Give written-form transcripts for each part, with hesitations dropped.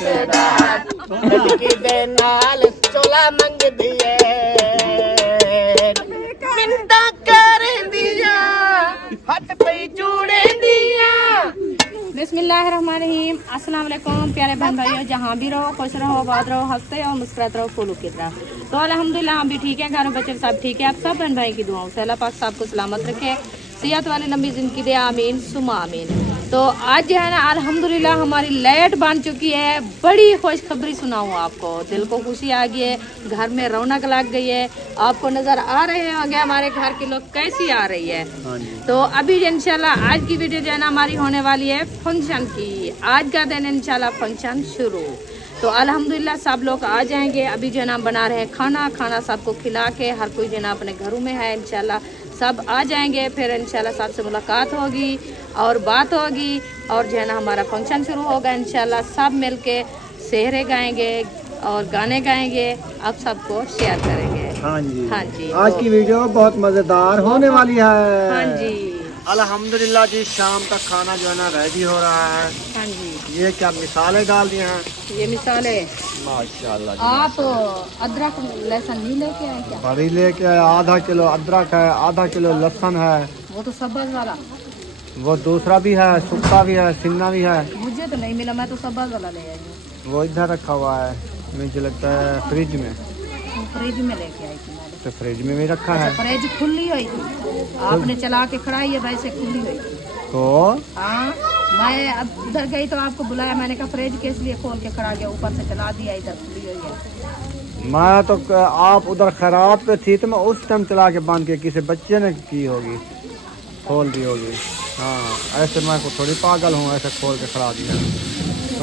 रिश्तेदार लड़की दे नाल चोला मंग दिए मिन्नतां करदियां हट पई चूड़े दियां। बिस्मिल्लाहिर्रहमानिर्रहीम। अस्सलाम वालेकुम प्यारे बहन भाइयों, जहाँ भी रहो खुश रहो, आबाद रहो, हंसते और मुस्कुराते रहो, फूलों की तरह। तो अल्हम्दुलिल्लाह हम भी ठीक है, घर में बच्चे सब ठीक है। आप सब बहन भाई की दुआओं से अल्लाह पाक सबको सलामत रखे, सेहत वाली लंबी जिंदगी दे, आमीन सुमा आमीन। तो आज जो है ना अल्हम्दुलिल्लाह हमारी लाइट बन चुकी है। बड़ी खुशखबरी सुनाऊँ आपको, दिल को खुशी आ गई है, घर में रौनक लग गई है। आपको नज़र आ रहे होंगे हमारे घर के लोग कैसी आ रही है। तो अभी इंशाल्लाह आज की वीडियो जो है ना हमारी होने वाली है फंक्शन की। आज का दिन इंशाल्लाह फंक्शन शुरू। तो अल्हम्दुलिल्लाह सब लोग आ जाएंगे। अभी जो है ना बना रहे हैं खाना सबको खिला के, हर कोई जो है ना अपने घरों में है। इंशाल्लाह सब आ जाएंगे, फिर इंशाल्लाह सबसे मुलाकात होगी और बात होगी और जो है ना हमारा फंक्शन शुरू होगा। इंशाल्लाह सब मिलके सेहरे गाएंगे और गाने गाएंगे, आप सबको शेयर करेंगे। हाँ जी, हाँ जी। आज की वीडियो बहुत मजेदार होने वाली है। हाँ जी, अल्हम्दुलिल्लाह जी, शाम का खाना जो है ना रेडी हो रहा है। हाँ जी। ये क्या मिसालें डाल दी हैं, ये मिसाले माशाल्लाह जी। आप अदरक लहसुन नहीं लेके आए क्या? बड़ी लेके आए, आधा किलो अदरक है, आधा किलो लहसुन है, वो तो सब्ज वाला, वो दूसरा भी है, सूखा भी है, सिन्ना भी है। मुझे तो नहीं मिला, मैं तो सब्ज वाला ले आई हूँ। वो इधर रखा हुआ है, मुझे लगता है फ्रिज में। फ्रिज में लेके आई थी मैंने। तो फ्रिज में भी रखा है। फ्रिज खुली हुई थी, आपने चला के खड़ाई है वैसे खुली हुई थी। तो हाँ, मैं अब उधर गई तो आपको बुलाया, मैंने कहा फ्रिज किस लिए खोल के खड़ा गया, ऊपर से चला दिया, इधर खुली हुई है। मैं तो आप उधर खैरात पे थी तो मैं उस टाइम चला के बांध के किसी बच्चे ने की होगी, खोल दी होगी। हाँ, ऐसे मैं को थोड़ी पागल हूँ, ऐसे खोल के खड़ा दिया।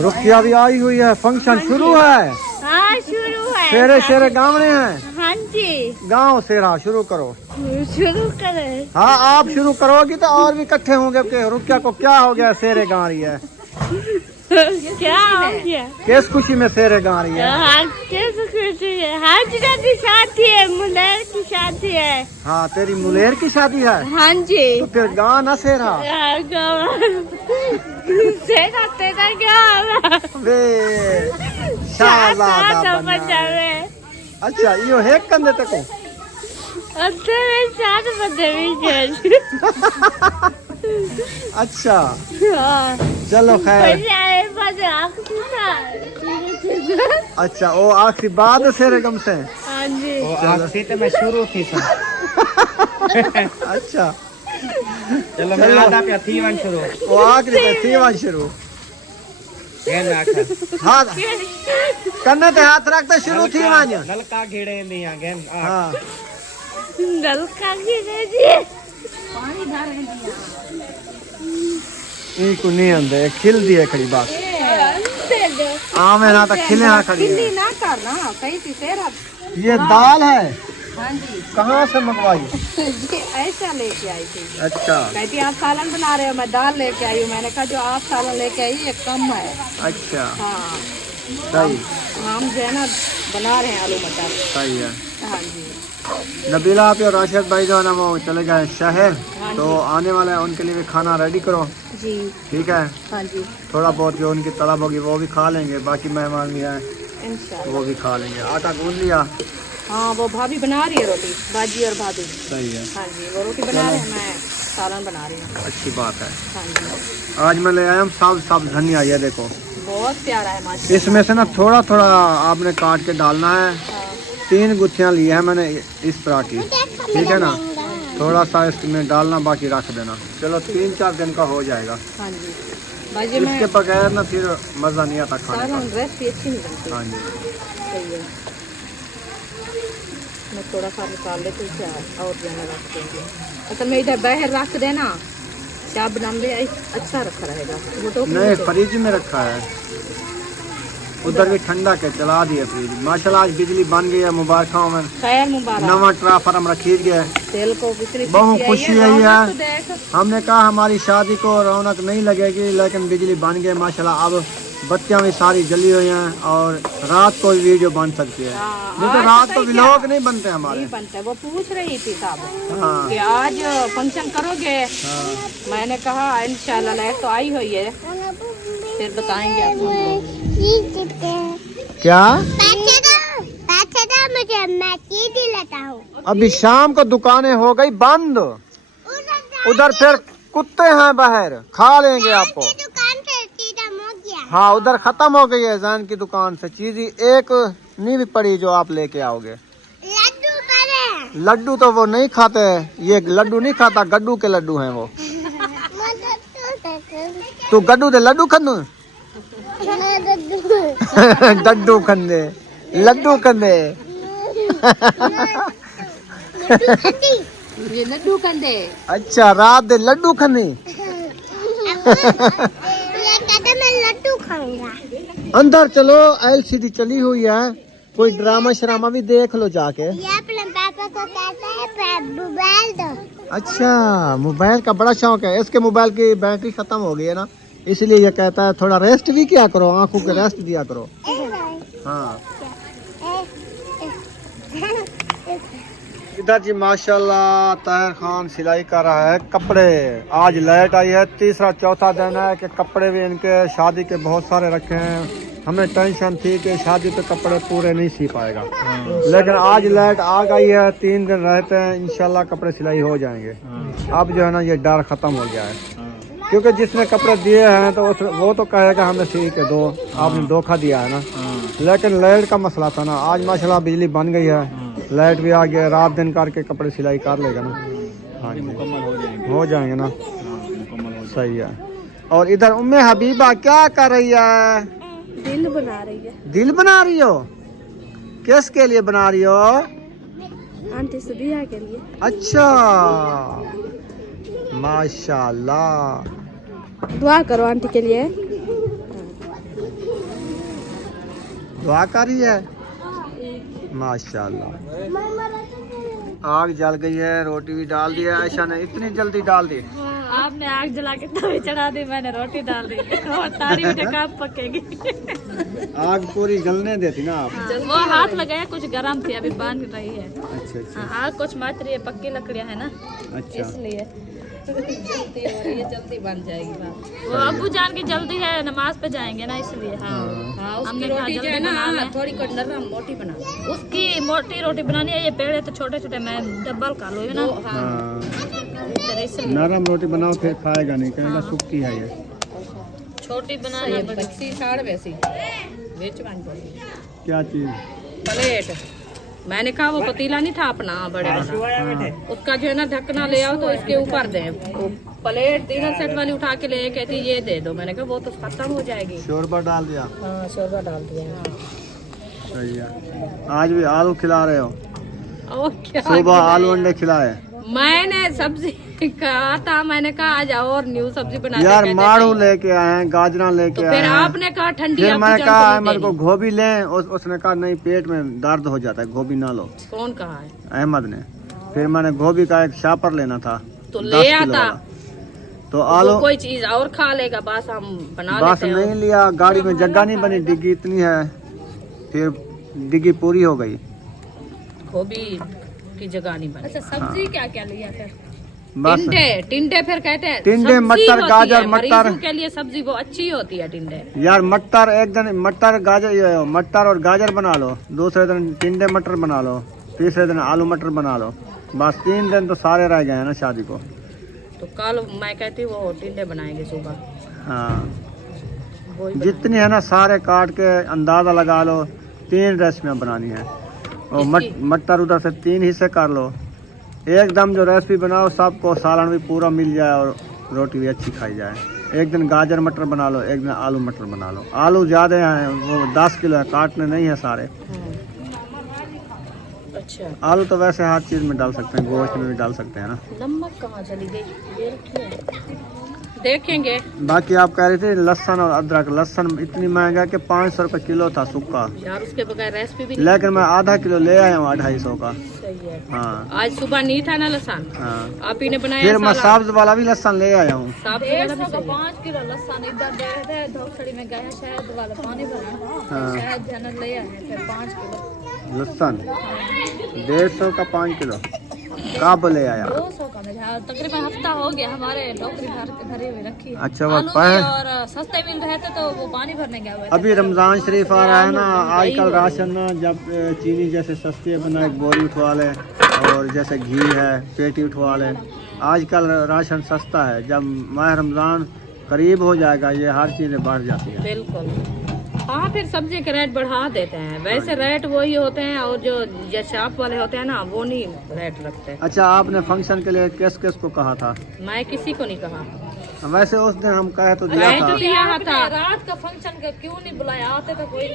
रुकिया भी आई हुई है, फंक्शन शुरू है। हाँ शुरू है। शेरे शेरे गाँवने हैं। हाँ जी, गाँव सेरा शुरू करो। शुरू करें। हाँ, आप शुरू करोगी तो और भी इकट्ठे होंगे कि रुकिया को क्या हो गया, शेरे गा रही है। क्या हो गया? किस खुशी में शेरे गा रही है? कैसे खुशी है? हाजिरा की शादी है, मुलेर की शादी है। हाँ, तेरी मुलेर की शादी है। हाँ जी। तो फिर गा ना सेरा। सेरा तेरा क्या? वे शाहज़ादा बना है। अच्छा, यो है कंधे तक को। अच्छा, चलो खैर। अच्छा, वो आखिरी बाद से रकम से। हाँ जी। वो आखिरी तो मैं शुरू थी सर। अच्छा, चलो मैं आधा पे थी वन शुरू। वो आखिरी पे थी वन शुरू। हाँ, कन्ने ते हाथ रखते शुरू थी वन। नलका घेड़े दिया गेन। हाँ, नलका घेड़े दिए। पानी डाल दिया। ये को नहीं आंदे, खिल दिए खड़ी बात। आम है ना तो खिले हाँ खड़ी है। ना करना कहीं तीसरा। ये दाल है। हाँ जी। कहाँ से मंगवाई? जी ऐसा लेके आई थी। अच्छा, कहती आप सालन बना रहे हो, मैं दाल लेके आई हूँ। मैंने कहा जो आप सालन लेके आई ये कम है। अच्छा, हाँ, सही हम जो है ना बना रहे हैं आलू मटर। सही है। हाँ जी। नबीला आप और राशिद भाई जो है ना वो चले गए शहर, हाँ तो आने वाले हैं, उनके लिए भी खाना रेडी करो। जी। ठीक है, हाँ जी, थोड़ा बहुत जो उनकी तलब होगी वो भी खा लेंगे, बाकी मेहमान भी हैं इंशाल्लाह। वो भी खा लेंगे। आटा गूंद लिया? हाँ, वो भाभी बना रही है रोटी, बाजी और भाभी। सही है, हाँ जी, वो रोटी बना रहे हैं, मैं सालन बना रही हूँ। अच्छी बात है। हाँ जी, आज मैं ले आया हूँ सब धनिया, ये देखो। बहुत प्यारा है माशाल्लाह। इसमें से ना थोड़ा थोड़ा आपने काट के डालना है। हाँ। 3 गुत्थियाँ ली है मैंने इस तरह की, ठीक है ना। थोड़ा सा इसमें डालना, बाकी रख देना। चलो 3-4 दिन का हो जाएगा। हाँ जी, बाजी में इसके बगैर ना फिर मज़ा नहीं आता खाने सालन का। रेसिपी अच्छी नहीं बनती। हाँ जी, सही है। मैं थोड़ा सा निकाल लेती हूँ, क्या और जाना रख देंगे। असल में इधर बाहर रख देना, क्या बनाने अच्छा रखा रहेगा। वो तो नहीं, फ्रिज में रखा है, उधर भी ठंडा के चला दिया फ्रिज। माशाल्लाह आज बिजली बन गई है, मुबारक हो। मैं खैर मुबारक। नवा ट्रांसफार्मर रखी गया, तेल को कितनी बहुत खुशी आई रौनक तो है। देख। हमने कहा हमारी शादी को रौनक नहीं लगेगी, लेकिन बिजली बन गई माशाल्लाह। अब बत्तियां भी सारी जली हुई हैं और रात को भी वीडियो बन सकती है। हाँ, नहीं तो आज रात पता को है व्लॉग क्या? नहीं बनते हमारे। नहीं बनते। वो पूछ रही थी साहब हाँ, कि आज फंक्शन करोगे। हाँ, मैंने कहा इंशाल्लाह, लाइट तो आई हुई है। फिर बताएंगे आपको। क्या मुझे मैं चीज़ लेता हूँ। अभी शाम को दुकानें हो गई बंद, उधर फिर कुत्ते हैं बाहर, खा लेंगे आपको। दुकान से चीज़ हो गया। हाँ उधर खत्म हो गई है जैन की दुकान से चीज एक नहीं भी पड़ी जो आप लेके आओगे। लड्डू पड़े। लड्डू तो वो नहीं खाते, ये लड्डू नहीं खाता, गड्डू के लड्डू हैं वो। तू गड्डू दे लड्डू खन्नू डड्डू खंदे लड्डू खंदे। ये लड्डू कंदे। अच्छा रात दे लड्डू खन्नी। मैं लड्डू खाऊंगा। अंदर चलो, LCD चली हुई है, कोई ड्रामा शरामा भी देख लो जाके। ये अपने पापा को कहता है मोबाइल दो। अच्छा मोबाइल का बड़ा शौक है इसके। मोबाइल की बैटरी खत्म हो गई है ना, इसलिए ये कहता है थोड़ा रेस्ट भी किया करो, आंखों के रेस्ट दिया करो। हाँ इधर जी माशाल्लाह ताहिर खान सिलाई कर रहा है कपड़े। आज लाइट आई है, तीसरा चौथा दिन है कि कपड़े भी इनके शादी के बहुत सारे रखे हैं। हमें टेंशन थी कि शादी पे कपड़े पूरे नहीं सी पाएगा, लेकिन आज लाइट आ गई है, 3 दिन रहते हैं, इंशाल्लाह कपड़े सिलाई हो जाएंगे। अब जो है ना ये डर खत्म हो गया है, क्योंकि जिसने कपड़े दिए हैं तो वो तो कहेगा हमें सी के दो, आपने धोखा दिया है ना। लेकिन लाइट का मसला था ना, आज माशाल्लाह बिजली बन गई है, लाइट भी आ गया, रात दिन करके कपड़े सिलाई कर लेगा ना। हाँ जी हो जाएंगे ना, सही है। और इधर उम्मे हबीबा क्या कर रही है? दिल बना रही है। दिल बना रही हो? किसके लिए बना रही हो? आंटी सबिया के लिए। अच्छा माशाल्लाह, दुआ करो आंटी के लिए। दुआ कर रही है माशाल्लाह। आग जल गई है, रोटी भी डाल दी है। आयशा ने इतनी जल्दी डाल दी? आपने आग जला के तवे चढ़ा दी, मैंने रोटी डाल दी और तारी में कब पकेगी। आग पूरी जलने देती ना आप। वो हाथ लगाया, कुछ गर्म थी, अभी बन रही है। अच्छा अच्छा आग कुछ मच रही है, पक्की लकड़ियाँ है ना, अच्छा। इसलिए जल्दी हो रही है, जल्दी बन जाएगी बात। वो अब्बू जान की जल्दी है, नमाज पे जाएंगे ना, इसलिए। हाँ हमने रोटी जो है ना थोड़ी नरम मोटी बना, उसकी मोटी रोटी बनानी है। ये पेड़े तो छोटे छोटे, मैं डबल खा लो ना। नरम रोटी बनाओ फिर खाएगा नहीं, कहेगा सूखी है ये। छोटी बनानी है, बक्सी साड़ वैसी बेच बन क्या चीज? प्लेट। मैंने कहा वो पतीला नहीं था अपना बड़े वाला, उसका जो है ना ढकना ले आओ तो इसके ऊपर दे। वो प्लेट डिनर सेट वाली उठा के ले, कहती ये दे दो। मैंने कहा वो तो खत्म हो जाएगी। शोरबा डाल दिया? हाँ शोरबा डाल दिया। सही है। आज भी आलू खिला रहे हो? और क्या सुबह आलू अंडे खिलाए? मैंने सब्जी कहा था, मैंने कहा आज और न्यू सब्जी बना दे। यार माड़ू लेके आए हैं, गाजरा लेके तो आए फिर हैं। आपने कहा ठंडी, फिर मैंने कहा अहमद को गोभी लें, उसने कहा नहीं पेट में दर्द हो जाता है, गोभी ना लो। कौन कहा है? अहमद ने। फिर मैंने गोभी का एक शापर लेना था, तो ले आता तो आलू कोई चीज और खा लेगा, बस हम बना बस लेते हैं। नहीं लिया, गाड़ी में जगह नहीं बनी, डिग्गी इतनी है, फिर डिग्गी पूरी हो गई, गोभी की जगह नहीं बनी। अच्छा सब्जी क्या क्या लिया फिर? बस टिंडे फिर कहते हैं टिंडे, सब्जी मटर, होती गाजर, है, मटर मरीजों के लिए सब्जी वो अच्छी होती है टिंडे। यार मटर एक दिन मटर गाजर, मटर और गाजर बना लो, दूसरे दिन टिंडे मटर बना लो, तीसरे दिन आलू मटर बना लो, बस 3 दिन तो सारे रह गए हैं ना शादी को। तो कल मैं कहती वो टिंडे बनाएंगे सुबह। हाँ जितनी है ना सारे काट के अंदाजा लगा लो, 3 रेसिपियाँ बनानी है। और मटर उधर से 3 हिस्से कर लो, एकदम जो रेसिपी बनाओ सबको सालन भी पूरा मिल जाए और रोटी भी अच्छी खाई जाए। एक दिन गाजर मटर बना लो, एक दिन आलू मटर बना लो। आलू ज़्यादा हैं, वो 10 किलो है, काटने नहीं है सारे। अच्छा आलू तो वैसे हर चीज़ में डाल सकते हैं, गोश्त में भी डाल सकते हैं ना। नमक कहाँ चली गई? ये रखिए, देखेंगे। बाकी आप कह रहे थे लहसुन और अदरक, लहसुन इतनी महंगा कि 500 रुपये किलो था सूखा, यार उसके बगैर रेसिपी भी लेकिन मैं आधा किलो ले आया हूँ 250 का। सही है। हाँ आज सुबह नहीं था ना लहसुन, हाँ आप ही ने बनाया। फिर मैं सब्ज वाला भी लहसुन ले आया हूँ। 5 किलो लहसुन इधर दे रहे, धोखड़ी में गया शहद वाला पानी भरा, शहद जनरल ले आए फिर 5 किलो लहसुन 150 का 5 किलो। का बोले आया? 200 का मिला, तकरीबन हफ्ता हो गया हमारे टोकरी भरी हुई रखी है। अच्छा, वो आलू भी और सस्ते मिल रहे थे तो वो पानी भरने गए हुए थे। अभी रमजान शरीफ आ रहा है ना, आजकल राशन ना जब चीनी जैसे सस्ती है बना एक बोरी उठवा ले, और जैसे घी है पेटी उठवा ले। आजकल राशन सस्ता है, जब माह रमजान करीब हो जाएगा ये हर चीज़ें बढ़ जाती है। बिल्कुल। हाँ, फिर सब्जी के रेट बढ़ा देते हैं, वैसे रेट वही होते हैं, और जो शॉप वाले होते हैं ना वो नहीं रेट रखते। अच्छा, आपने फंक्शन के लिए किस किस को कहा था? मैं किसी को नहीं कहा। वैसे उस दिन हम कहे तो दिया था। रात का फंक्शन का क्यों नहीं बुलाया? आते तो कोई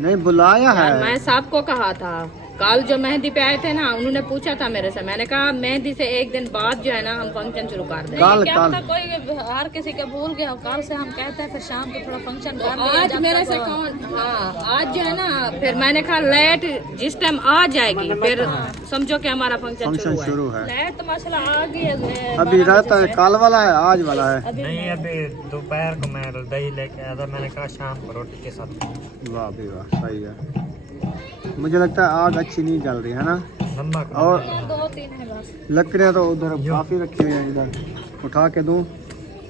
नहीं बुलाया है। मैं सबको कहा था। कल जो मेहंदी पे आए थे ना, उन्होंने पूछा था मेरे से, मैंने कहा मेहंदी से एक दिन बाद जो है ना हम फंक्शन शुरू कर दें। कल क्या पता कोई हर किसी का भूल गया, कल से हम कहते हैं फिर शाम को थोड़ा फंक्शन कर लिया। आज मेरे से कौन, हाँ आज जो है ना, फिर मैंने कहा लेट जिस टाइम आ जाएगी फिर समझो कि हमारा फंक्शन शुरू है। लेट तो माशाल्लाह आ गई। अभी रहता है कल वाला है आज वाला है? नहीं, अभी दोपहर को मैं दही लेके आया था, मैंने कहा शाम को रोटी के साथ। वाह भी वाह, सही है। मुझे लगता है आग अच्छी नहीं जल रही है ना, नमक और 2-3 है बस। लकड़ियाँ तो उधर काफी रखी हुई हैं, इधर उठा के दूं?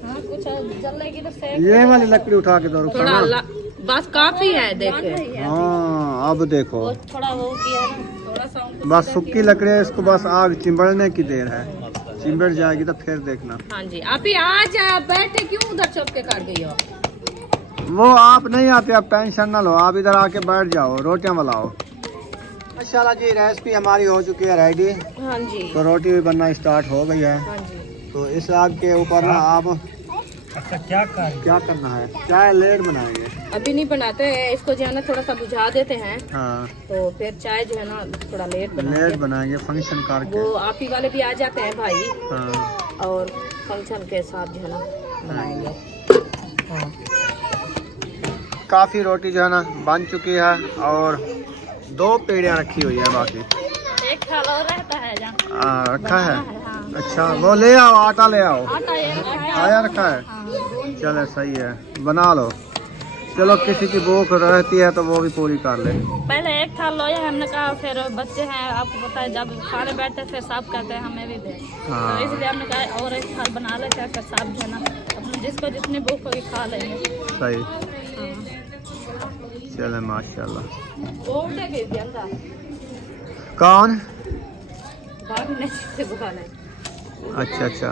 हाँ, कुछ जलेगी तो से ये वाली लकड़ी उठा के दो, थोड़ा बस काफी है। देखे हाँ, अब देखो थोड़ा वो किया ना, थोड़ा सा बस सूखी लकड़ी है, इसको बस आग चिंबड़ने की देर है, चिंबड़ जाएगी तो फिर देखना। हाँ जी, आप ही आज बैठे क्यों उधर चुप के कर गई हो? वो आप नहीं आते, आप टेंशन ना लो, आप इधर आके बैठ जाओ, रोटियां बनाओ। माशाल्लाह जी, रेसिपी हमारी हो चुकी है रेडी। हाँ जी, तो रोटी भी बनना स्टार्ट हो गई है। हाँ जी। तो इस आग के ऊपर ना आप अच्छा क्या करना है, चाय लेट बनाएंगे? अभी नहीं बनाते हैं इसको, जो है ना थोड़ा सा बुझा देते हैं। हाँ, तो फिर चाय जो है ना थोड़ा लेट बनाएंगे फंक्शन करके। वो आप ही वाले भी आ जाते हैं भाई, हाँ, और फंक्शन के साथ जो है ना बनाएंगे। हाँ। काफ़ी रोटी जो है ना बन चुकी है, और 2 पेड़ियाँ रखी हुई है, बाकी एक थाल और रहता है जहाँ रखा है। हाँ। अच्छा, वो ले आओ, आटा ले आओ। आटा ये रखा है। आया रखा है, चले सही है, बना लो। चलो, किसी की भूख रहती है तो वो भी पूरी कर ले। पहले एक थाल लोया, हमने कहा फिर बच्चे हैं आपको पता है, जब खाने बैठते फिर सब कहते हैं हमें भी दे, हाँ। तो इसलिए हमने कहा और एक थाल बना लेते हैं, फिर सब जो है ना अपने जिसको जितनी भूख होगी खा लेंगे। सही, चले माशाल्लाह। कौन? अच्छा अच्छा,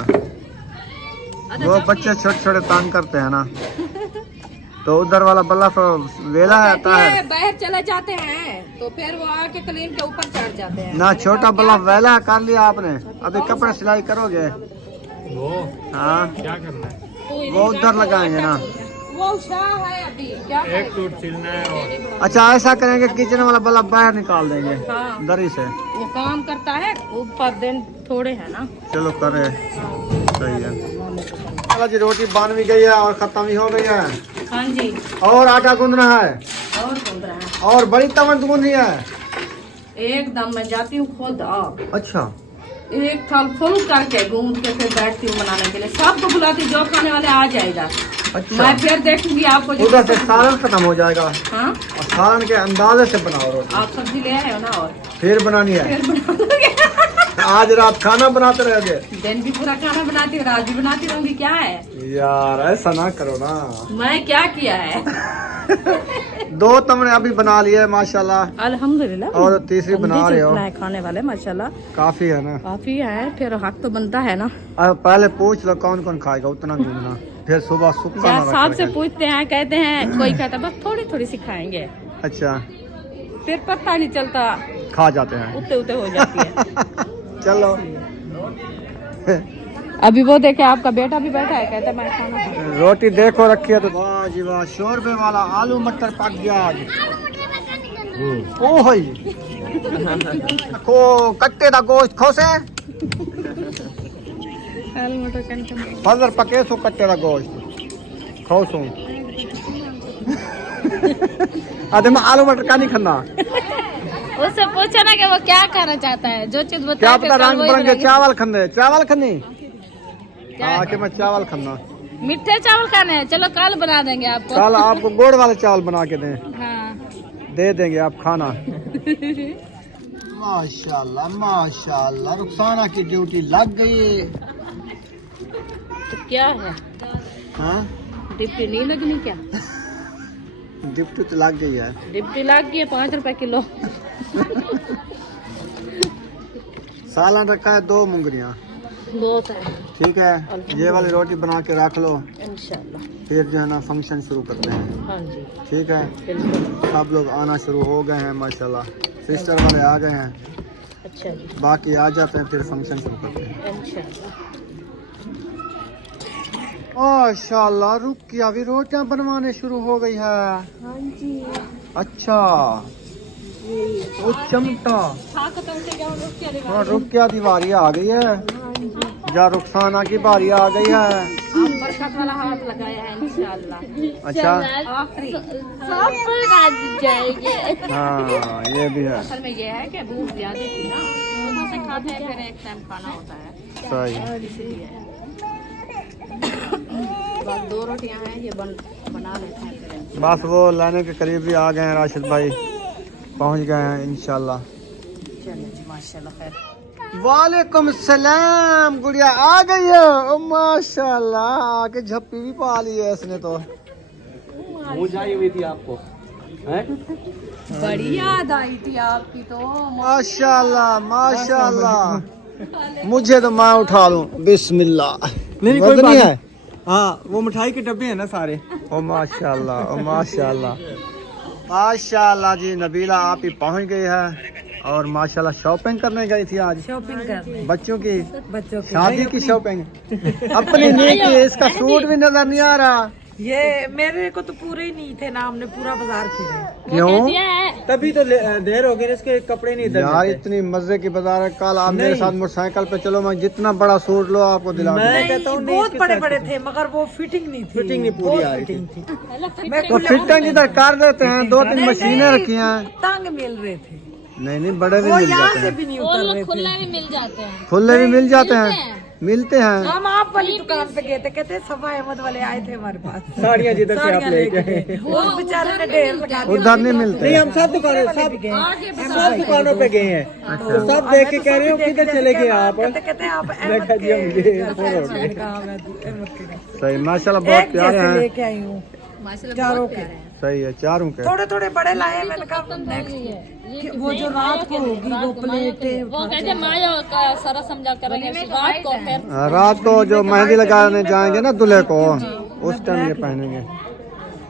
वो बच्चे छोटे छोटे तंग करते हैं ना, तो उधर वाला बल्ब वेला आता है, बाहर चले जाते हैं तो फिर वो आके क्लीन के ऊपर चढ़ जाते हैं ना। छोटा बल्ब वेला कर लिया आपने, अभी कपड़े सिलाई करोगे? वो हाँ, क्या करना है? वो उधर लगाएंगे ना। वो शाह है अभी क्या एक टूट सिलना है और अच्छा, ऐसा करेंगे, किचन वाला बल्ब बाहर निकाल देंगे। हाँ। दरी से वो काम करता है, ऊपर दिन थोड़े है ना। चलो करे, सही है। चलो जी, रोटी बन भी गई है और खत्म भी हो गई है। हाँ जी, और आटा गूंदना है, और गूंद रहा है और बड़ी तवन गूंदनी है। एकदम। मैं जाती हूँ खुद, अच्छा, एक थाल फुल करके गूंद के फिर बैठती हूँ बनाने के लिए, सबको बुलाती, जो खाने वाले आ जाएगा। अच्छा, मैं फिर देखूंगी आपको। उधर से सालन खत्म हो जाएगा। हाँ, और सालन के अंदाजे से बनाओ रोटी। आप सब्जी ले आए हो ना, और फिर बनानी है। फिर बनाऊंगी। आज रात खाना बनाते रहोगे? दिन भी पूरा खाना बनाती हूँ, रात भी बनाती रहूंगी। क्या है यार, ऐसा ना करो ना। मैं क्या किया है? 2 तमने अभी बना लिए माशाल्लाह, अल्हम्दुलिल्लाह, और तीसरी बना रहे हो। खाने वाले माशाल्लाह काफी है ना, काफी है, फिर हक तो बनता है ना। अब पहले पूछ लो कौन कौन खाएगा, उतना गूंदना, फिर सुबह सुक्का ना साहब रख से लेंगे। पूछते हैं, कहते हैं कोई कहता है बस थोड़ी थोड़ी सी खाएंगे, अच्छा, फिर पता नहीं चलता, खा जाते हैं। उते उते हो जाती है। चलो, अभी वो देखे आपका बेटा भी बैठा है, कहता है मैं खाना खाऊं। रोटी देखो रखी है तो वाह जी वाह, शोरबे वाला आलू मटर पक गया आज। ओ होई को कट्टे दा गोश्त खोसे आलू मटर कंटम फजर पके सो कट्टे दा गोश्त खोसो। आधे में आलू मटर का नहीं खाना। उससे पूछो ना कि वो क्या खाना चाहता है, जो चीज क्या बताए पता रंग बिरंगे चावल खंदे, चावल खन्नी। हाँ, कि मैं चावल खन्ना, मीठे चावल खाने हैं। चलो कल बना देंगे आपको। कल आपको गुड़ वाले चावल बना के दें, हाँ। दे देंगे, आप खाना। माशाल्लाह माशाल्लाह, रुखसाना की ड्यूटी लग गई है। तो क्या है, हाँ डिप्टी नहीं लगनी क्या? ड्यूटी तो लग गई है। डिप्टी लग गई है, 5 रुपए किलो। सालन रखा है 2 मुंगरियाँ, बहुत है ठीक है। ये वाली रोटी बना के रख लो, इंशाल्लाह। फिर जो है ना फंक्शन शुरू करते हैं, हाँ जी ठीक है। बिल्कुल। सब लोग आना शुरू हो गए हैं माशाल्लाह, सिस्टर वाले आ गए हैं, अच्छा जी बाकी आ जाते हैं, फिर फंक्शन शुरू करते हैं इंशाल्लाह। माशाल्लाह। रुकिया भी रोटियां बनवाने शुरू हो गई है। हाँ जी अच्छा वो चमटा, हाँ रुकिया की बारी आ गई है, या रुखसाना की बारी आ गई है। आप बरकत वाला हाथ लगाया है इंशाल्लाह। अच्छा आखिरी हाँ ये भी है, असल में ये है कि भूख ज्यादा थी ना, दोनों से खाते हैं, फिर एक टाइम खाना होता है सही। इसलिए बस 2 रोटियां हैं, ये बना लेते हैं फिर। बस वो लाने के करीब भी आ गए हैं, राशिद भाई पहुंच गए हैं इंशाल्लाह। चलो जी माशाल्लाह खैर। वालेकुम सलाम, गुड़िया आ गई है। ओ माशाल्लाह, आके झप्पी भी पा ली है इसने तो। मुझे हुई थी आपको बड़ी याद आई थी आपकी तो। माशाल्लाह माशाल्लाह, मुझे तो मैं उठा लूं, बिस्मिल्लाह। नहीं कोई बात है। हाँ वो मिठाई के डब्बे हैं ना सारे। ओ माशाल्लाह ओ माशाल्लाह माशाल्लाह जी। नबीला आप ही पहुंच गई है, और माशाल्लाह शॉपिंग करने गई थी आज। शॉपिंग करने बच्चों की शादी की शॉपिंग अपनी नहीं की। इसका सूट भी नजर नहीं आ रहा। ये मेरे को तो पूरे ही नहीं थे ना, हमने पूरा बाजार फिरे। क्यों? तभी तो देर हो गई, इसके कपड़े नहीं यार इतनी मजे की बाजार है। कल आप मेरे साथ मोटरसाइकिल पे चलो, मैं जितना बड़ा सूट लो आपको दिला दूं। मैं कहता हूँ बहुत बड़े बड़े थे, मगर वो फिटिंग नहीं थी। फिटिंग नहीं पूरी आ रही थी। तो फिटिंग इधर कर देते हैं, 2-3 मशीनें रखी हैं। तंग मिल रहे थे, नहीं बड़े भी वो मिल यहाँ जाते से हैं, भी नहीं उतर रहे थे। खुले भी मिल जाते हैं। खुले भी मिल जाते हैं, मिलते हैं। हम आप वाली दुकान पे गए थे, कहते सफा अहमद वाले आए थे हमारे पास, साड़ियाँ जिधर से आप साड़ियाँ लेके लेके आए। उस बेचारे ने ढेर लगा दिया। उधर नहीं मिलते। नहीं हम सब दुकानों पे गए हैं, तो सब देख के कह रहे हो किधर चले गए आप। कहते आप मैं अहमद कहा जी हम के ये घर फोन से हो मैंने गए। कहा मैं अहमद के घर। सही माशाल्लाह, बहुत एक प्यारे जैसे हैं। लेके आई हूँ, चारों के। सही है, चारों के। थोड़े थोड़े बड़े लाए, मैंने कहा नेक्स्ट वो जो रात को होगी वो प्लेटें वो कहते माया का सारा समझा कर रखे रात को, फिर रात को जो मेहंदी लगाने जाएंगे ना दूल्हे को, उस टाइम ये पहनेंगे।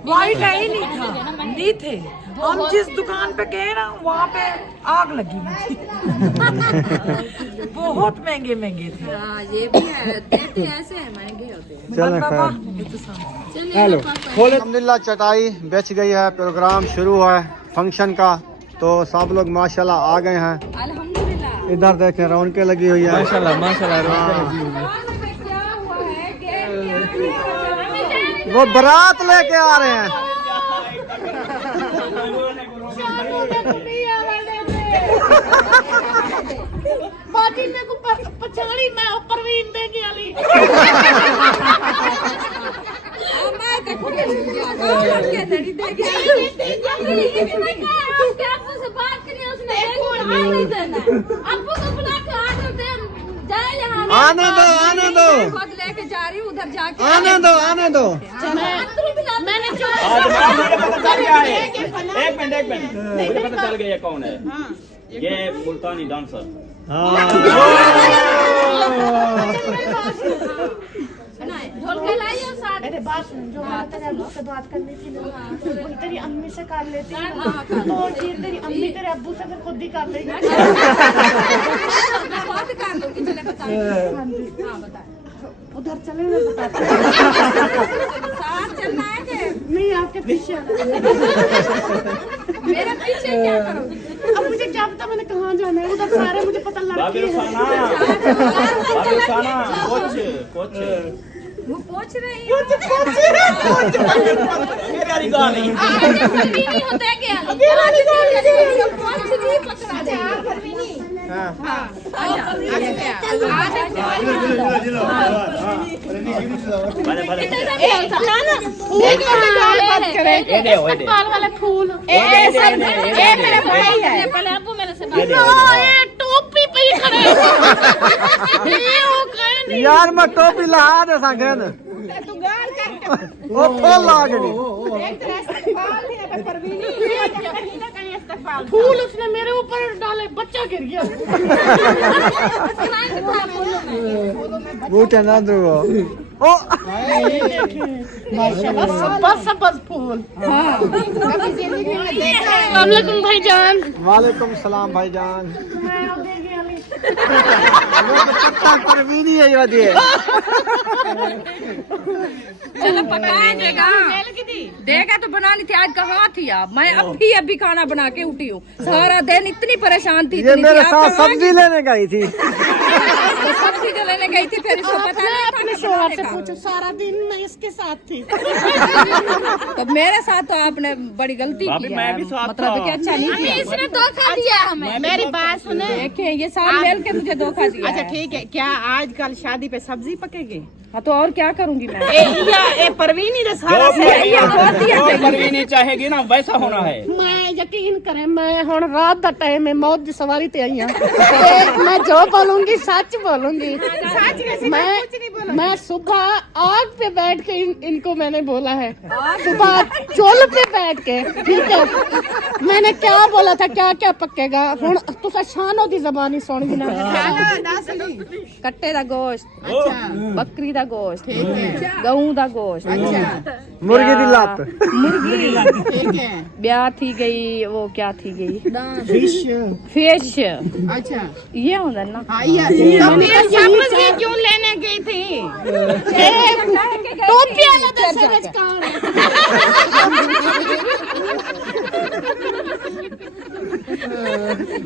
वाइट है ही नहीं था, नहीं थे। हम जिस दुकान पे गए ना, वहाँ पे आग लगी हुई थी। बहुत महंगे महंगे थे। हाँ ये भी है, देते ऐसे हैं, महंगे होते हैं। चलें बाबा, खैर, ये तो सामने। हेलो अल्हम्दुलिल्लाह चटाई बेच गई है, प्रोग्राम शुरू है फंक्शन का, तो सब लोग माशाल्लाह आ गए हैं। अल्हम्दुलिल्लाह। इधर देखें रौनकें लगी हुई है। माशाल्लाह माशाल्लाह। वो बारात लेके आ रहे हैं। बाजी में को पछाड़ी मैं ऊपर भी इंदे की आली। मैं देखो के दड़ी दे के आपको से बात करनी, उसने नहीं देना। आपको तो बुला के आर्डर दे जाए यहाँ। आने दो आने दो, खुद लेके जा रही हूँ उधर जाके। आने दो आने दो। मैंने जो एक मिनट मुझे पता चल गया कौन है। ये मुल्तानी डांसर। ढोल के लाइए साथ। अरे बात सुन, जो तेरे अब्बू से बात करनी थी ना, वही तेरी अम्मी से कर लेती ना, तो ये तेरी अम्मी तेरे अब्बू से फिर खुद ही कर लेगी। मैं बात कर लूंगी, चले बताइए। हाँ बताइए। उधर चले मैं बताती साथ चलना है कि नहीं, आपके पीछे आना। मेरे पीछे क्या करोगी? अब मुझे क्या पता मैंने कहाँ जाना है, उधर सारे मुझे पता लग बाबी गया है। रुखाना कोच कोच वो पूछ रही है। मेरी गाल नहीं। नहीं होता है क्या? आज पूछ नहीं पकड़ा दे। हाँ आजा क्या? भले भले ना ना एक करे ये दे वो दे बाल वाला फूल ये मेरा भाई है। पहले अब्बू मेरे से ये दे ये टोपी पे ही खड़े ये हो गए यार मैं टोपी लहा दे सके न तू गाल कर वो फूल ला के एक तरह से बाल नहीं है पर भी नहीं फूल उसने मेरे ऊपर डाले बच्चा गिर गया बूटे ना दो ओ बस बस फूल वालेकुम भाईजान वालेकुम सलाम भाईजान परवीनी है ये दिए चलो पकाया देगा देगा तो बनानी थी। आज कहाँ थी आप? मैं अभी खाना बना के उठी हूँ। सारा दिन इतनी परेशान थी, ये मेरे साथ सब्जी लेने गई थी। सब्जी जो लेने गई थी, फिर इसको पता नहीं था अपने शोहर से पूछो सारा दिन मैं इसके साथ थी तो मेरे साथ तो आपने बड़ी गलती की है। मतलब कि अच्छा नहीं किया। इसने धोखा दिया हमें मेरी बात सुने देखे ये साल मिल के मुझे धोखा दिया। अच्छा ठीक है क्या आजकल शादी पे सब्जी पकेगी हाँ तो और क्या करूँगी मैं? ए परवीनी ने सारा जो परवीनी चाहेगी ना वैसा होना है। मैं यकीन करें मैं हुण रात दा टाइम है मौत दी सवारी ते आई हां मैं जो बोलूंगी सच बोलूंगी मैं सुबह आग पे बैठ के इनको मैंने बोला है सुबह चुल पे बैठ के ठीक है मैंने क्या बोला था क्या क्या पकेगा हुण तुसा शानो दी ज़बानी सुन ना कट्टे दा गोश्त, बकरी दा गोश्त, गऊ दा गोश्त, मुर्गी दी लात मुर्गी ब्याह थी गई, वो क्या थी गई फिश। अच्छा ये होता ना क्यों लेने गई थी टोपी वाला दस कौन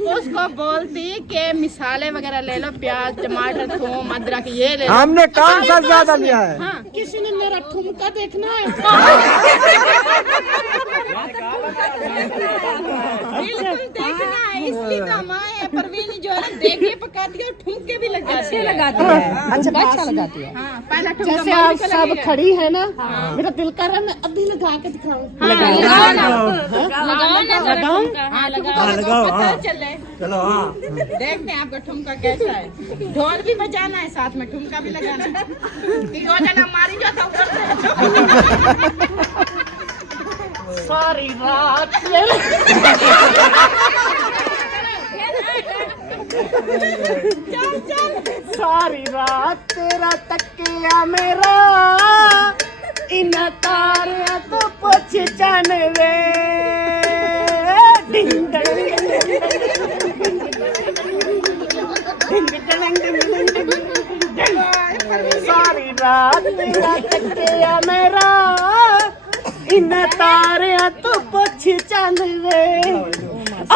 उसको बोलती कि मिसाले वगैरह ले लो प्याज टमाटर थूम अदरक ये ले लो। हमने कौन सा ज्यादा लिया है? हाँ किसी ने मेरा ठुमका देखना है बिल्कुल देखना है इसकी तो माँ है परवीनी जो है देखे पकाती है और ठुमके भी लगाती है अच्छा लगाती है। हाँ पहला ठुमका जैसे आप सब खड़ी है ना मेरा दिल कर रहा है मैं अभी लगा के दिखाऊं लगाओ चलो हाँ देखते हैं आपका ठुमका कैसा है। ढोल भी बजाना है साथ में ठुमका भी लगाना है मारी जाता सारी रात सारी रात तेरा तकिया मेरा इन तारिया तो पुछ जान वे डिंग सारी रात तेरा तकिया मेरा इन तारिया तो पुछ चंद वे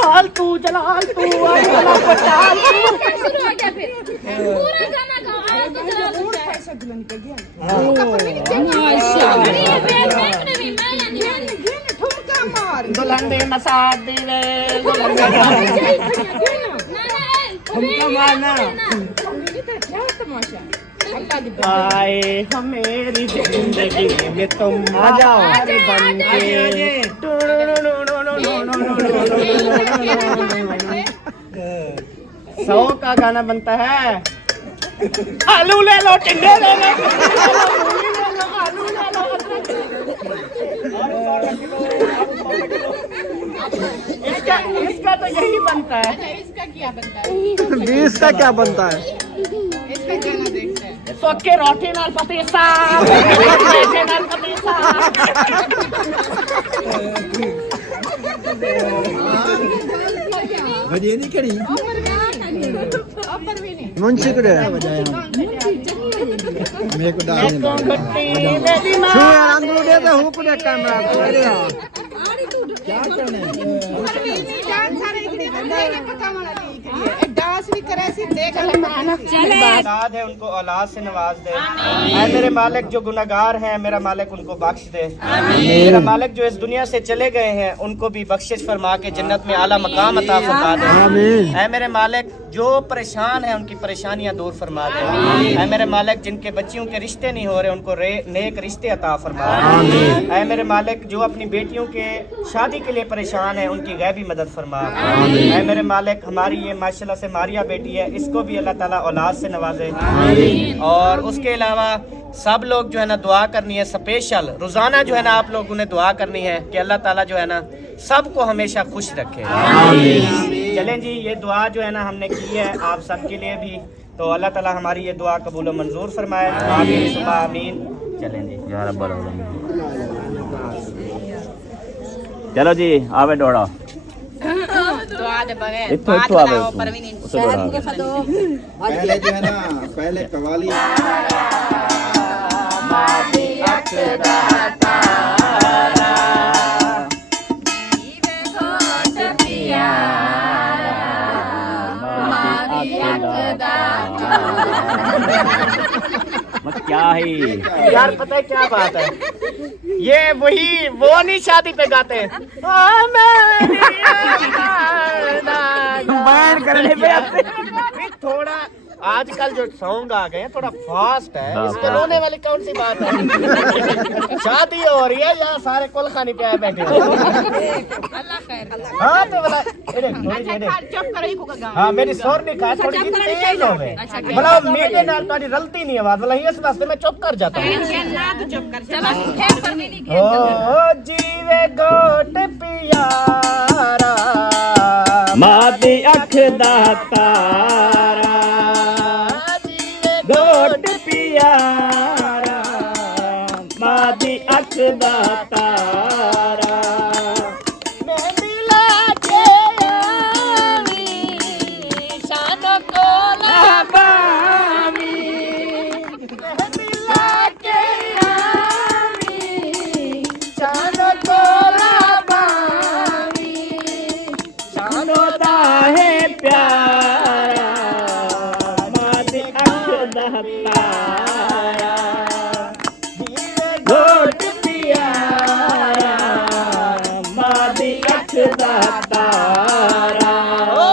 आल तू जलाल तू आला पटाल शुरू हो गया फिर पूरा गाना गाओ आल तो जला लो पैसा दुल्हन पे गया ठुमका मार दुल्हन दे मसाद दे हमका मारना क्या तमाशा आए हमेरी जिंदगी में तुम आ जाओ बन के सौ का गाना बनता है आलू ले लो टिंडे ले लो आलू ले लो इसका तो यही बनता है। इसका क्या बनता है? 20 का क्या बनता है? इसका गाना देखते हैं सोके रोटी नाल पतीसा नाल पतीसा बजे नहीं करी मुंशी को दे मेरे को डाल अंदर दे दे हुक दे कैमरा क्या करना है डांस भी करे सी देख औलाद है उनको औलाद से नवाज दे। ऐ मेरे मालिक जो गुनहगार हैं मेरा मालिक उनको बख्श दे। मेरा मालिक जो इस दुनिया से चले गए हैं उनको भी बख्शिश फरमा के जन्नत में आला मकाम अता फरमा दे। ऐ मेरे मालिक जो परेशान है उनकी परेशानियां दूर फरमा दे। ऐ मेरे मालिक जिनके बच्चियों के रिश्ते नहीं हो रहे उनको नेक रिश्ते अता फरमा दे। ऐ मेरे मालिक जो अपनी बेटियों के शादी के लिए परेशान है उनकी गैबी मदद फरमा। ऐ मेरे मालिक हमारी ये माशाल्लाह से मारिया बेटी है, इसको भी अल्लाह ताला औलाद से नवाजे। और उसके अलावा सब लोग जो है ना दुआ करनी है स्पेशल, रोजाना जो है ना आप लोगों ने दुआ करनी है कि अल्लाह ताला जो है ना सबको हमेशा खुश रखे। चलें जी, ये दुआ जो है ना हमने की है आप सबके लिए भी, तो अल्लाह ताला हमारी ये दुआ कबूल और मंजूर फरमाए। आमीन सुबह आमीन। चलें जी या रब्बल आलमीन। चलो जी आवे दौड़ा इत्थों इत्थों आवे उसे दौड़ा पहले जो है ना पहले कवाली क्या है यार, पता है क्या बात है, ये वही वो नहीं शादी पे गाते हैं करने पे थोड़ा आजकल जो सॉन्ग आ गए हैं थोड़ा फास्ट है, इसमें रोने वाली कौन सी बात है। शादी हो रही है या सारे कुल खानी पे आए बैठे हाँ तो बोला हाँ मेरी सोर नहीं खाए थोड़ी तेज हो गए बोला मेरे नाल तुम्हारी रलती नहीं आवाज बोला इस वास्ते मैं चुप कर जाता हूँ। ओ जीवे गोट पियारा मादी अख दा तारा गोट पियारा मादी अख दा तारा मैं मिला के आवी शान कोला बामी मैं मिला के आवी शान कोला बावी शानो दा है प्यारा मादी अख दा तारा गोट पियारा मादी अख दा तारा ओ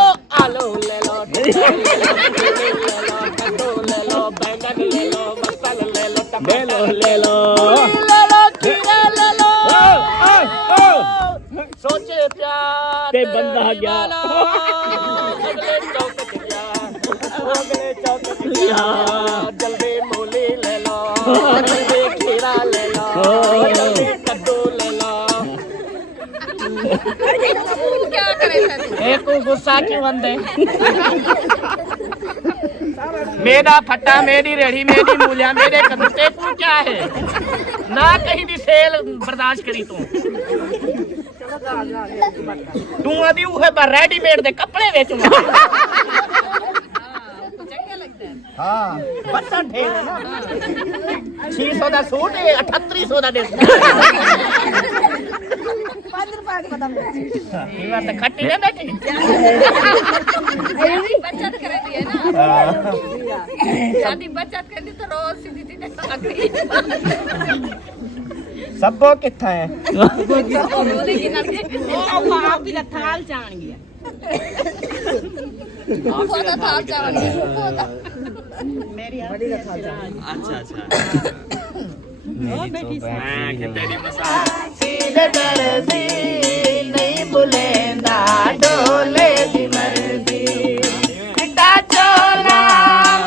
आलू ले लो ले लो कद्दू ले लो बैंगन ले लो मसल ले लो टमाटर ले लो ले लो खीरा ले लो सोचे प्यार ते बंदा गया अगले चौक गया अगले चौक गया जल्दी मूली ले लो जल्दी खीरा ले लो जल्दी कद्दू ले लो। क्या करे एक गुस्सा क्यों बंदे मेरा फट्टा मेरी रेड़ी मेरी मूलिया मेरे कद्दू क्या है ना कहीं भी सेल बर्दाश्त करी तू आदि उहे पर रेडीमेड दे कपड़े बेचूंगा। हाँ बच्चा ढेर है ना 600 का सूट 3800 का ड्रेस खट्टी ना बैठी बचत कर दिए ना शादी बचत करनी तो रोज सीधी सीधे सबो किथा है आप भी थाल जान गया थाल जान नहीं बुलेंदा डोले दी मर्जी चिट्टा चोला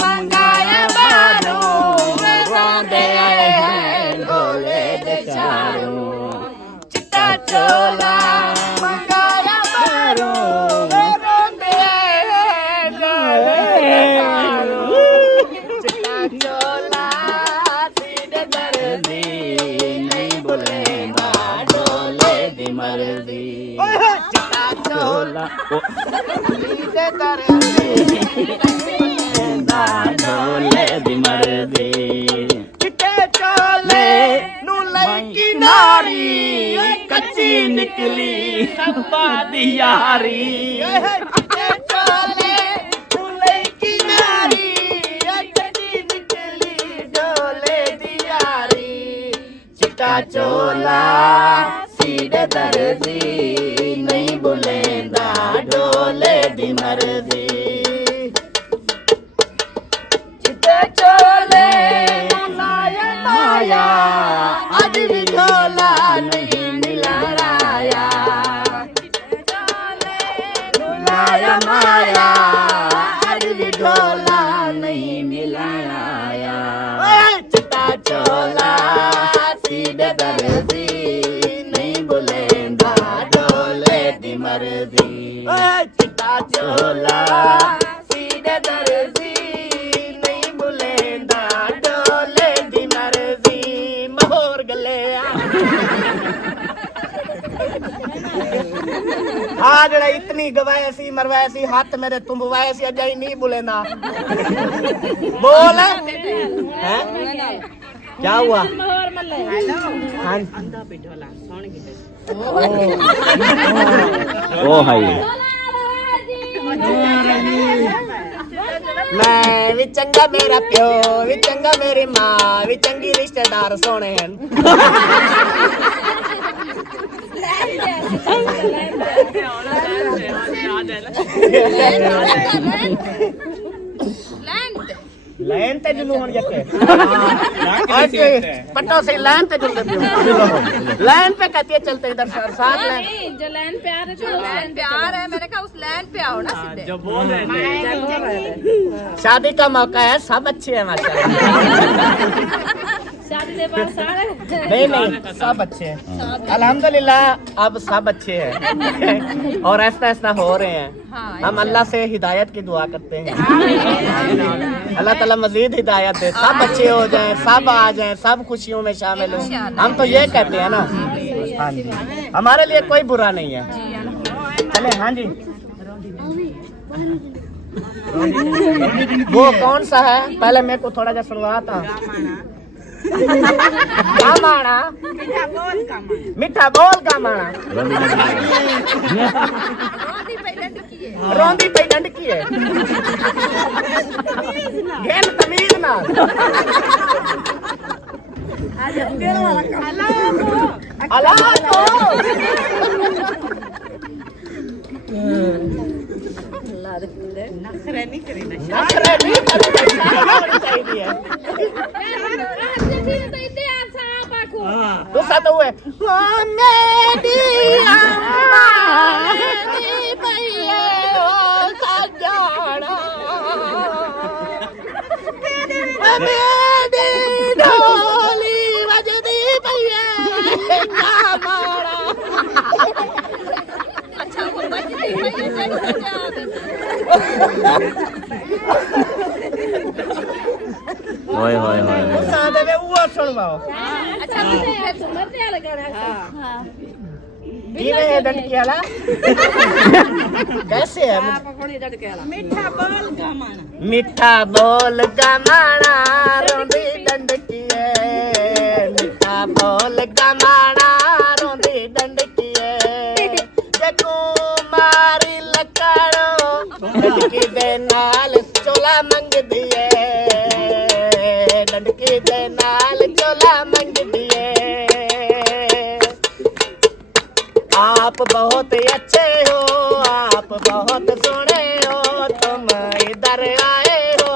मंगाया बारू रोंदे डोले दे चारू चिट्टा चोला मंगाया बारू रोंदे डोले चिट्टा चोला सीधे दर्दी नहीं बुलेंदा डोले दी मर्जी चिट्टा चोला सीधे दर्दी ढोले दी मर्दी चिट्टे चोले नू लड़की नारी कच्ची निकली सब्बा दी यारी चिट्टे चोले नू लड़की नारी कच्ची निकली डोले दी यारी चिट्टा चोला सीधे दर्दी नहीं बुलेंदा डोले दी मर्दी माया आज भी झोला नहीं मिलाया झोलाया माया आज भी झोला नहीं मिलाया चिट्टा चोला सीधे दर्जी नहीं बुलेंदा डोले दी मर्जी चिट्टा चोला सीधे दर्जी नहीं बुलेंदा डोले दी मर्जी मोहर गले हाँ जरा इतनी गवाए सी मरवाए सी हाथ मेरे तुम बुवाए सी अजाई नहीं बुलेंदा बोल हैं क्या हुआ हाँ ओ हाय मैं भी चंगा मेरा प्यो भी चंगा मेरी माँ भी चंगी रिश्तेदार सोने हैं लाइन ते जुलू होन जके आज पट्टो से लाइन ते जुल दे लाइन पे कहती है चलते इधर साथ लाइन जो लाइन पे आ रहे थे लाइन पे आ रहे हैं मैंने कहा उस लाइन पे आओ ना सीधे जो बोल रहे थे शादी का मौका है सब अच्छे हैं माशाल्लाह शादी के बाद सारे नहीं सब अच्छे हैं अल्हम्दुलिल्लाह अब सब अच्छे हैं और ऐसा ऐसा हो रहे हैं हम अल्लाह से हिदायत की दुआ करते हैं अल्लाह ताला मजीद हिदायत दे सब अच्छे हो जाएं सब आ जाएं सब खुशियों में शामिल हो हम तो ये कहते हैं ना हाँ जी हमारे लिए कोई बुरा नहीं है चले हाँ जी वो कौन सा है पहले मेरे को थोड़ा सा सुनवाता कामाना मीठा बोल कामाना रोंदी पे डंड की है घेन तमीज ना अल्लाह को नखरे नहीं करनी चाहिए गुस्सा तो हुए ढोली बजदी भैया अच्छा वो बजदी होय होय होय सादे में वो सुनवाओ अच्छा मुझे सुनते आ लगा रहा हां जीवे है डंड की वाला कैसे है मीठा बोल गमाना मीठा बोल गमाना रोंदी डंड की है मीठा बोल गमाना रोंदी डंड की है जको मारी लकड़ो डंडकी दे नाल चोला मंग दिए डंडकी दे नाल चोला मंग दिए आप बहुत अच्छे हो आप बहुत सोने हो तुम इधर आए हो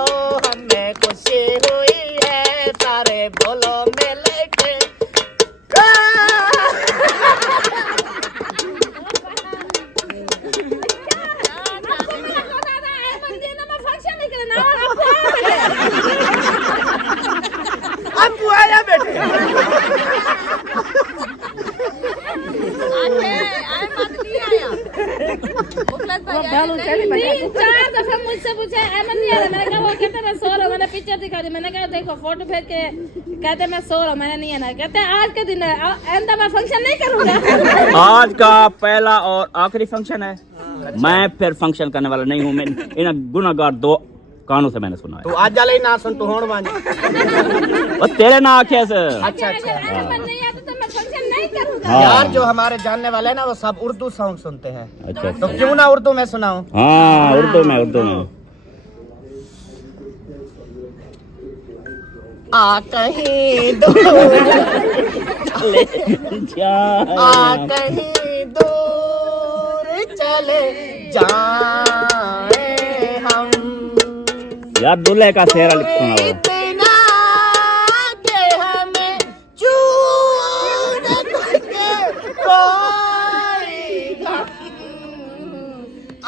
हमें खुशी हुई है सारे बोलो मिल के अब आया बेटे चार दफा मुझसे पूछा अहमद नहीं आ रहा मैंने कहा वो कहते मैं सो रहा हूँ मैंने पिक्चर दिखा दी मैंने कहा देखो फोटो भेज के कहते मैं सो रहा हूँ मैंने नहीं आना कहते आज के दिन है आइंदा मैं फंक्शन नहीं करूँगा आज का पहला और आखिरी फंक्शन है मैं फिर फंक्शन करने वाला नहीं हूँ मैं इन गुनाहगार दो कानों से मैंने सुना है तू आज जाले ना सुन तू होड़ वांज और तेरे ना आखे से अच्छा अच्छा अहमद नहीं आता तो मैं फंक्शन नहीं करूँगा हाँ। यार जो हमारे जानने वाले हैं ना वो सब उर्दू सॉन्ग सुनते हैं अच्छा तो क्यों ना उर्दू में सुनाऊं हाँ उर्दू में आ कहीं दूर आ कहीं दूर चले जाए हम यार दूल्हे का सेहरा सुना इतना के हमें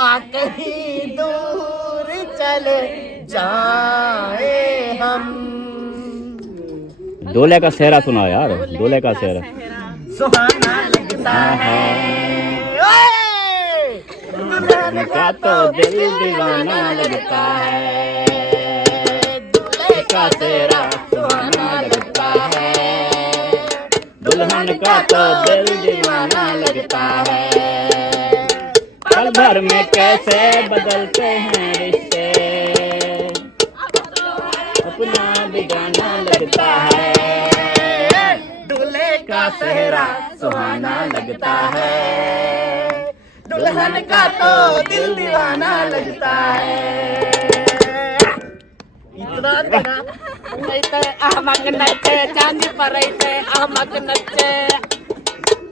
कहीं दूर चले जाए हम। डोले का सेहरा सुना यार, डोले का सेहरा सुहाना लगता है दुल्हन का तो दिल दीवाना लगता है, दूल्हे का सेहरा सुहाना लगता है, दुल्हन का तो दिल दीवाना लगता है। पल भर में कैसे बदलते हैं रिश्ते, अपना बिगाना लगता है, दूल्हे का सेहरा सुहाना लगता है, दुल्हन का तो दिल दीवाना लगता है। इतना अहमक नचे चांदी पर रहते अहमक नचे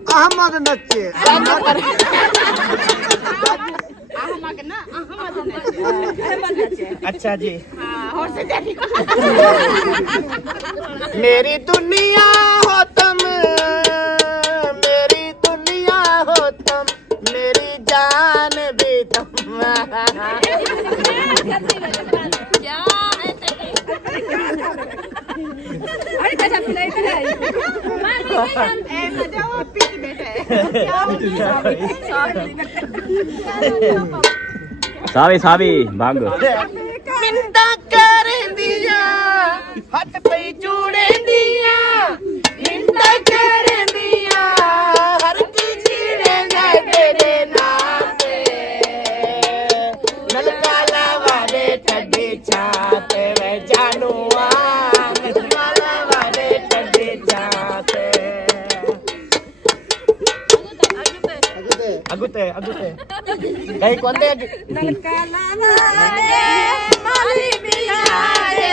अहमद नच्चे अच्छा जी। मेरी दुनिया हो तुम, मेरी दुनिया हो तुम, मेरी जान भी तुम। सावी सावी भाग मिंदा कर दिया हथ पे जुड़े दिया, मिंदा कर दिया हर किसी ने तेरे नाम पे, नलका लावा दे ठंडी छाते वे जानूआ, नलका लावा दे ठंडी छाते। अगुते अगुते कहीं कौन दे नलका लावा दे माली मिला दे,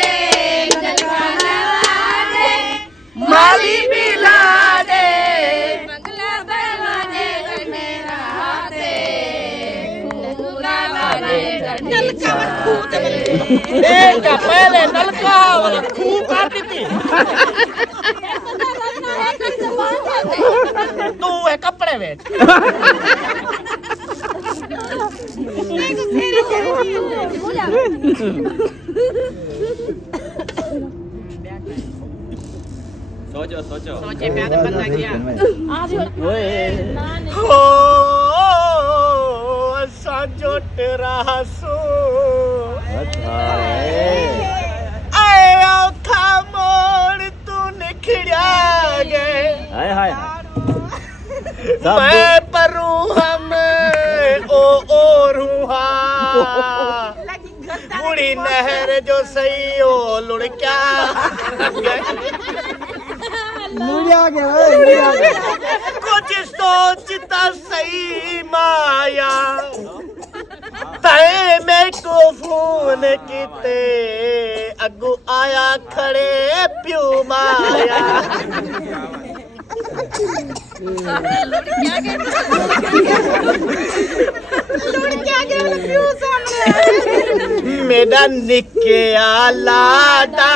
नलका लावा दे माली मिला दे, बंगला बनवाने मेरा दे, पूरा वाले नलका खूब एक पहले नलका वाला खूब आती थी, तू है कपड़े में। सोचो सोचो हो सजोट रहा सो आए औखा मोड़ तू निखड़ा गए, हाय हाय मैं परू हम ओ रूहा, बूढ़ी नहर जो सही ओ लुढ़क्या मुड़िया गया मुड़िया गया कुछ सोचता सही माया, तय मैं को फोन किते अगू आया खड़े प्यू माया। मेरा निके आलादा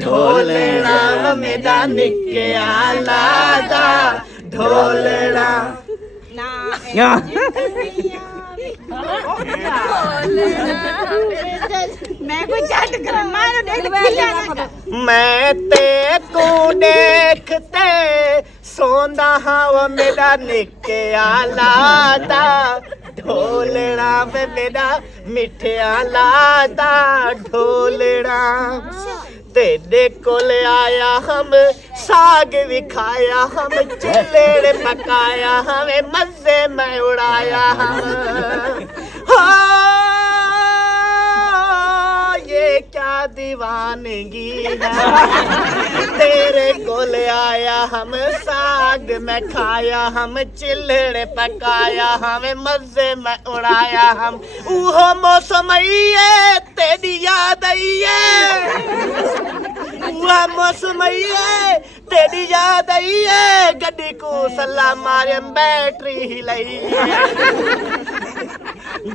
ढोलना, मेरा निके आलादा ढोलना, मैं कोई चट कर मारो देख मैं ते को देखते सोंदा हाँ वो मेरा निके आलादा ढोलना, वे मेरा मिठे आलादा ढोलना। तेरे कोल आया हम साग भी खाया, हम चिल्ले पकाया, हमें मजे में उड़ाया हम। ये क्या दीवानगी है, तेरे कोल आया हम साग में खाया, हम चिल्ले पकाया, हमें मजे में उड़ाया हम। वो मौसम आइए तेरी याद आइए, वो मौसम आइए तेरी याद आइए, गड्डी को सलाह मारे बैटरी हिलाई,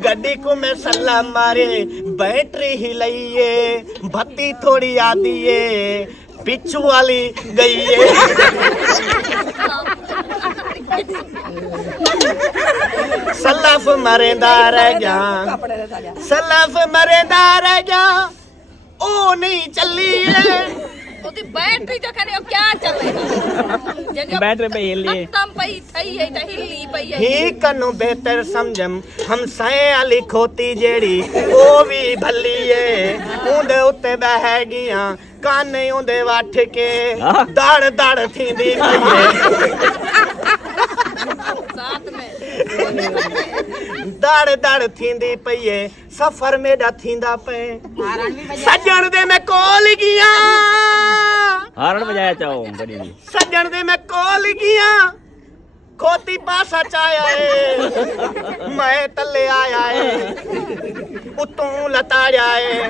गड्डी को मैं सलाह मारे बैटरी हिलाइए, भत्ती थोड़ी आती है पिछू वाली गई है। सलफ मरेंदा रह गया, सलफ मरेंदा रह गया, ओ नहीं चली है ओदी बैटरी जो करे क्या चले बैटरी पे हिली खत्म पई थई है त हिली पई है ही कनु बेहतर समझम हम साए वाली खोती जेड़ी ओ भी भली है उंदे उत्ते बह गईयां काने उंदे वठ के दड़ दड़ थींदी पई है साथ में दड़ दड़ थींदी पई है सफर मेरा थींदा पे सजण दे मैं कोल गया हारण बजाया चाहो बड़ी दी सजण दे मैं कोल गया खोती पासा चाया है मैं तले आया है उतों लताया है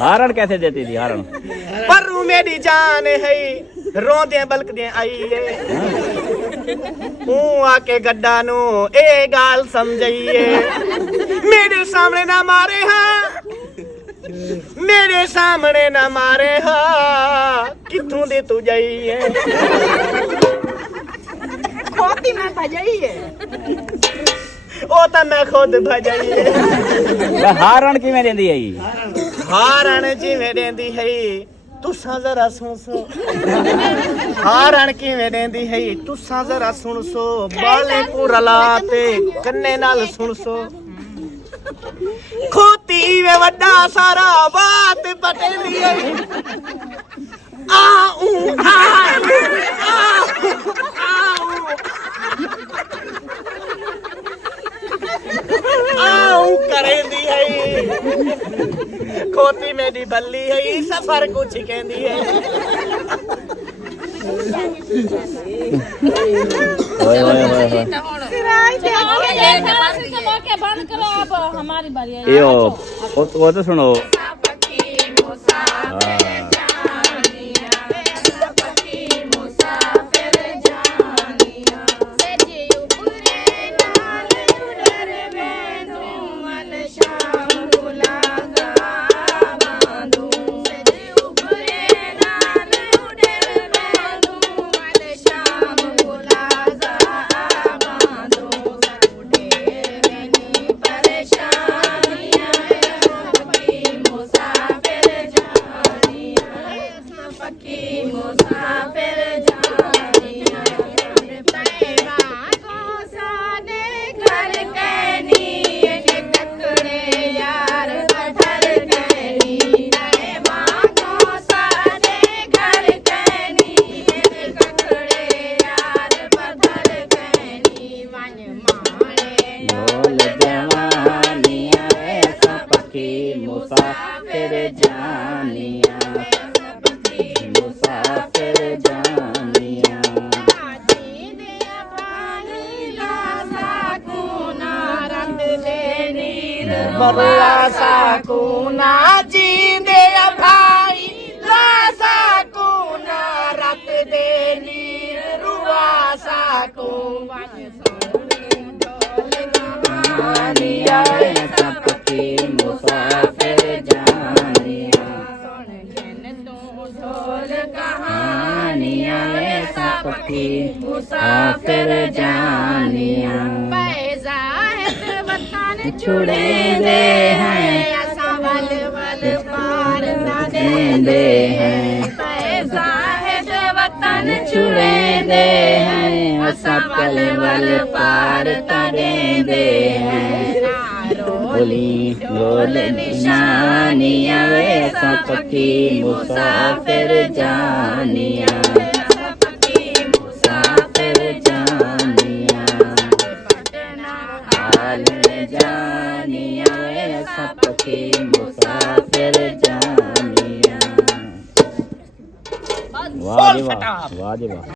हारण कैसे देती थी हारण परू मेरी जान है रोंदे बलकदे आई है आके गड्डा नु ए गाल समझाइए मेरे सामने ना मारे हाँ मेरे सामने ना मारे हाँ किथों दे तू जाई है खोती में भजाई है ओ तो मैं खुद भजाई है हारण किवें देंदी है हारण जिवें देंदी है तुसा जरा सुन सो हारण किवें देंदी है तुसा जरा सुन सो बाले को रलाते कन्ने नाल सुन सो खोती वे वड्डा सारा बात पटेली है आऊ आऊ करेंदी है खोती मेरी बल्ली है सफर कुछ कहंदी है ओए ओए ओए बंद करो अब हमारी बारी है यो वो तो सुनो बरुआ साकुना जींदे भाई ला साकुना रत दे नीर रुआ साकू जानिया सबकी मुसाफिर जानिया ढोल कहानिया सबकी मुसाफिर जानिया छुड़े दे हैं वल वल पार दे हैं वतन छुड़े दे हैं पल वल पार तरे दे हैं बोली बोल निशानिया सबकी मुसाफिर जानिया मुसाफिर जानिया हाल जानिया सबकी मुसाफिर जानिया वाह जी वाह वाह जी वाह।